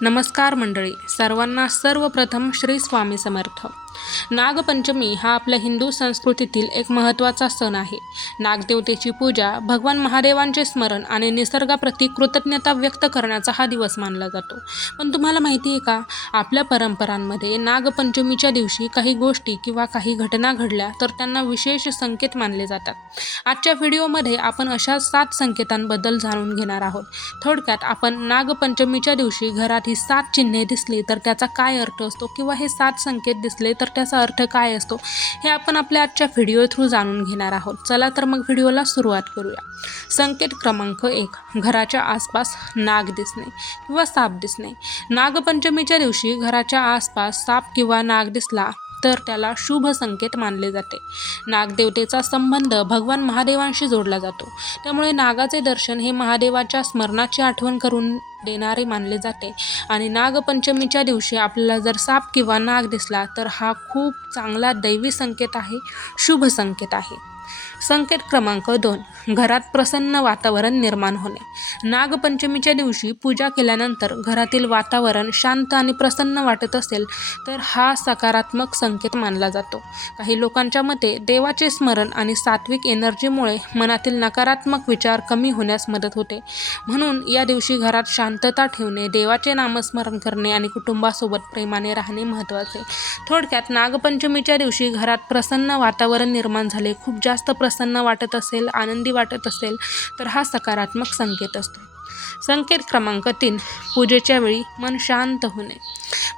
नमस्कार मंडळी, सर्वांना सर्वप्रथम श्री स्वामी समर्थ. नागपंचमी हा आपल्या हिंदू संस्कृतीतील एक महत्त्वाचा सण आहे. नागदेवतेची पूजा, भगवान महादेवांचे स्मरण आणि निसर्गाप्रती कृतज्ञता व्यक्त करण्याचा हा दिवस मानला जातो. पण तुम्हाला माहिती आहे का, आपल्या परंपरांमध्ये नागपंचमीच्या दिवशी काही गोष्टी किंवा काही घटना घडल्या तर त्यांना विशेष संकेत मानले जातात. आजच्या व्हिडिओमध्ये आपण अशा 7 संकेतांबद्दल जाणून घेणार आहोत. थोडक्यात आपण नागपंचमीच्या दिवशी घरात ही 7 चिन्हे दिसली तर त्याचा काय अर्थ असतो किंवा हे 7 संकेत दिसले तर त्याचा अर्थ काय असतो हे आपण आपल्या आजच्या व्हिडिओ थ्रू जाणून घेणार आहोत. चला तर मग व्हिडिओला सुरुवात करूया. संकेत क्रमांक 1, घराच्या आसपास नाग दिसणे किंवा साप दिसणे. नागपंचमीच्या दिवशी घराच्या आसपास साप किंवा नाग दिसला तर त्याला शुभ संकेत मानले जाते. नागदेवतेचा संबंध भगवान महादेवांशी जोडला जातो, त्यामुळे नागाचे दर्शन हे महादेवाच्या स्मरणाची आठवण करून देणारे मानले जाते. आणि नागपंचमीच्या दिवशी आपल्याला जर साप किंवा नाग दिसला तर हा खूप चांगला दैवी संकेत आहे, शुभ संकेत आहे. संकेत क्रमांक 2, घरात प्रसन्न वातावरण निर्माण होणे. नागपंचमीच्या दिवशी पूजा केल्यानंतर घरातील वातावरण शांत आणि प्रसन्न वाटत असेल तर हा सकारात्मक संकेत मानला जातो. काही लोकांच्या मते देवाचे स्मरण आणि सात्विक एनर्जीमुळे मनातील नकारात्मक विचार कमी होण्यास मदत होते. म्हणून या दिवशी घरात शांतता ठेवणे, देवाचे नामस्मरण करणे आणि कुटुंबासोबत प्रेमाने राहणे महत्त्वाचे. थोडक्यात नागपंचमीच्या दिवशी घरात प्रसन्न वातावरण निर्माण झाले, खूप जास्त प्रसन्न वाटत असेल, आनंदी वाटत असेल तर हा सकारात्मक संकेत असतो. संकेत क्रमांक 3, पूजेच्या वेळी मन शांत होणे.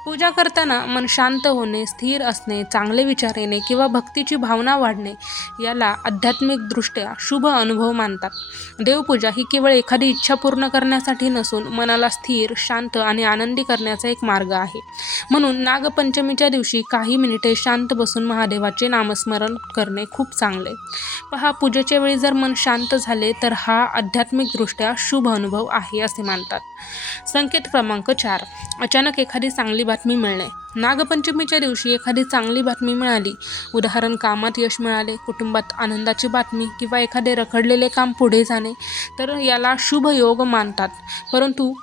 पूजा करताना मन शांत होणे, स्थिर असणे, चांगले विचार येणे किंवा भक्तीची भावना वाढणे याला आध्यात्मिकदृष्ट्या शुभ अनुभव मानतात. देवपूजा ही केवळ एखादी इच्छा पूर्ण करण्यासाठी नसून मनाला स्थिर, शांत आणि आनंदी करण्याचा एक मार्ग आहे. म्हणून नागपंचमीच्या दिवशी काही मिनिटे शांत बसून महादेवाचे नामस्मरण करणे खूप चांगले. पहा, पूजेच्या वेळी जर मन शांत झाले तर हा आध्यात्मिकदृष्ट्या शुभ अनुभव आहे असे मानतात. संकेत क्रमांक 4, अचानक एखादी चांगली बातमी मिळणे. नागपंचमीच्या दिवशी एखादी चांगली बातमी मिळाली, उदाहरण कामात यश मिळाले, कुटुंबात आनंदाची बातमी किंवा एखादे रखडलेले काम पुढे जाणे, तर याला शुभ योग मानतात. परंतु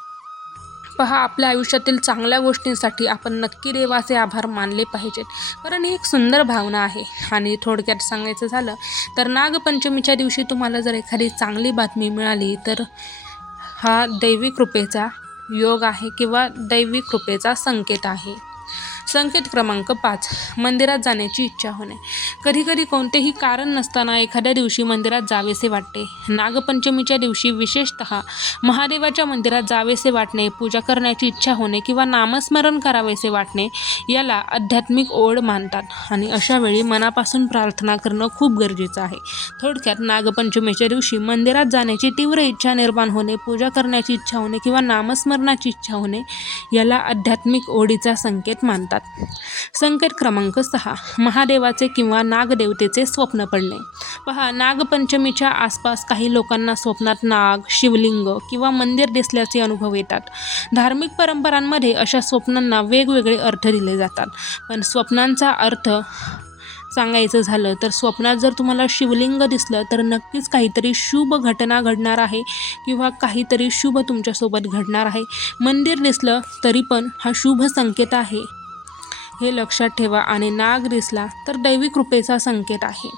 पहा, आपल्या आयुष्यातील चांगल्या गोष्टींसाठी आपण नक्की देवाचे आभार मानले पाहिजेत, कारण ही एक सुंदर भावना आहे. आणि थोडक्यात सांगायचं झालं तर नागपंचमीच्या दिवशी तुम्हाला जर एखादी चांगली बातमी मिळाली तर हा दैवी कृपेचा योग आहे किंवा दैवी कृपेचा संकेत आहे. संकेत क्रमांक 5, मंदिरात जाण्याची इच्छा होणे. कधीकधी कोणतेही कारण नसताना एखाद्या दिवशी मंदिरात जावेसे वाटते. नागपंचमीच्या दिवशी विशेषतः महादेवाच्या मंदिरात जावेसे वाटणे, पूजा करण्याची इच्छा होणे किंवा नामस्मरण करावेसे वाटणे याला आध्यात्मिक ओढ मानतात. आणि अशा वेळी मनापासून प्रार्थना करणं खूप गरजेचं आहे. थोडक्यात नागपंचमीच्या दिवशी मंदिरात जाण्याची तीव्र इच्छा निर्माण होणे, पूजा करण्याची इच्छा होणे किंवा नामस्मरणाची इच्छा होणे याला आध्यात्मिक ओढीचा संकेत मानतात. संकेत क्रमांक 6, महादेवाचे किंवा नागदेवतेचे स्वप्न पडणे. पहा, नागपंचमीच्या आसपास काही लोकांना स्वप्नात नाग, शिवलिंग किंवा मंदिर दिसल्याचे अनुभव येतात. धार्मिक परंपरांमध्ये अशा स्वप्नांना वेगवेगळे अर्थ दिले जातात. पण स्वप्नांचा अर्थ सांगायचं झालं तर स्वप्नात जर तुम्हाला शिवलिंग दिसलं तर नक्कीच काहीतरी शुभ घटना घडणार आहे किंवा काहीतरी शुभ तुमच्यासोबत घडणार आहे. मंदिर दिसलं तरी पण हा शुभ संकेत आहे, हे लक्षात ठेवा. आणि नाग दिसला तर दैवी कृपेचा संकेत आहे.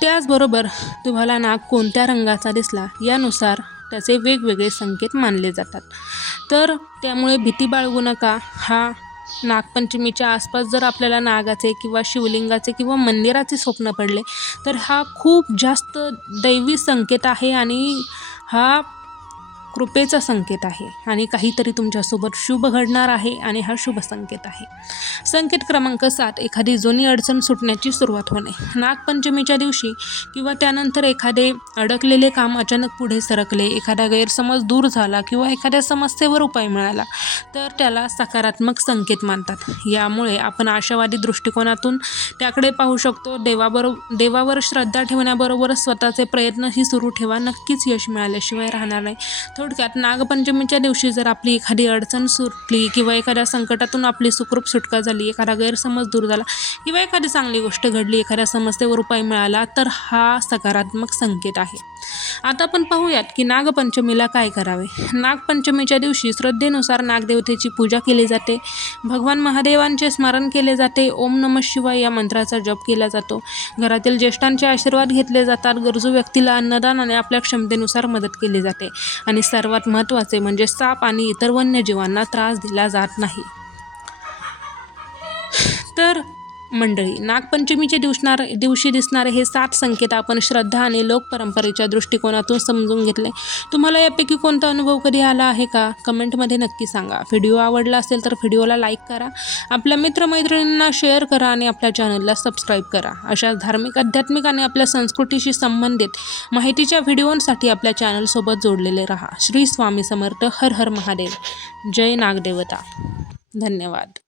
त्याचबरोबर तुम्हाला नाग कोणत्या रंगाचा दिसला यानुसार त्याचे वेगवेगळे संकेत मानले जातात. तर त्यामुळे भीती बाळगू नका. हा नागपंचमीच्या आसपास जर आपल्याला नागाचे किंवा शिवलिंगाचे किंवा मंदिराचे स्वप्न पडले तर हा खूप जास्त दैवी संकेत आहे आणि हा कृपेचा संकेत आहे आणि काहीतरी तुमच्यासोबत शुभ घडणार आहे आणि हा शुभ संकेत आहे. संकेत क्रमांक 7, एखादी जुनी अडचण सुटण्याची सुरुवात होणे. नागपंचमीच्या दिवशी किंवा त्यानंतर एखादे अडकलेले काम अचानक पुढे सरकले, एखादा गैरसमज दूर झाला किंवा एखाद्या समस्येवर उपाय मिळाला तर त्याला सकारात्मक संकेत मानतात. यामुळे आपण आशावादी दृष्टिकोनातून त्याकडे पाहू शकतो. देवावर श्रद्धा ठेवण्याबरोबरच स्वतःचे प्रयत्नही सुरू ठेवा, नक्कीच यश मिळाल्याशिवाय राहणार नाही. थोडक्यात नागपंचमीच्या दिवशी जर आपली एखादी अडचण सुटली किंवा एखाद्या संकटातून आपली सुखरूप सुटका झाली, एखादा गैरसमज दूर झाला किंवा एखादी चांगली गोष्ट घडली, एखाद्या समस्येवर उपाय मिळाला तर हा सकारात्मक संकेत आहे. आता आपण पाहूयात की नागपंचमीला काय करावे. नागपंचमीच्या दिवशी श्रद्धेनुसार नागदेवतेची पूजा केली जाते. भगवान महादेवांचे स्मरण केले जाते. ओम नमः शिवाय या मंत्राचा जप केला जातो. घरातील ज्येष्ठांचे आशीर्वाद घेतले जातात. गरजू व्यक्तीला अन्नदान आणि आपल्या क्षमतेनुसार मदत केली जाते. आणि सर्वात महत्त्वाचे म्हणजे साप आणि इतर वन्यजीवांना त्रास दिला जात नाही. तर मंडळी, नागपंचमीच्या दिवशी दिसणारे हे 7 संकेत आपण श्रद्धा आणि लोकपरंपरेच्या दृष्टिकोनातून समजून घेतले. तुम्हाला यापैकी कोणता अनुभव कधी आला आहे का? कमेंटमध्ये नक्की सांगा. व्हिडिओ आवडला असेल तर व्हिडिओला लाईक करा, आपल्या मित्रमैत्रिणींना शेअर करा आणि आपल्या चॅनलला सबस्क्राईब करा. अशा धार्मिक, आध्यात्मिक आणि आपल्या संस्कृतीशी संबंधित माहितीच्या व्हिडिओंसाठी आपल्या चॅनलसोबत जोडलेले राहा. श्री स्वामी समर्थ. हर हर महादेव. जय नागदेवता. धन्यवाद.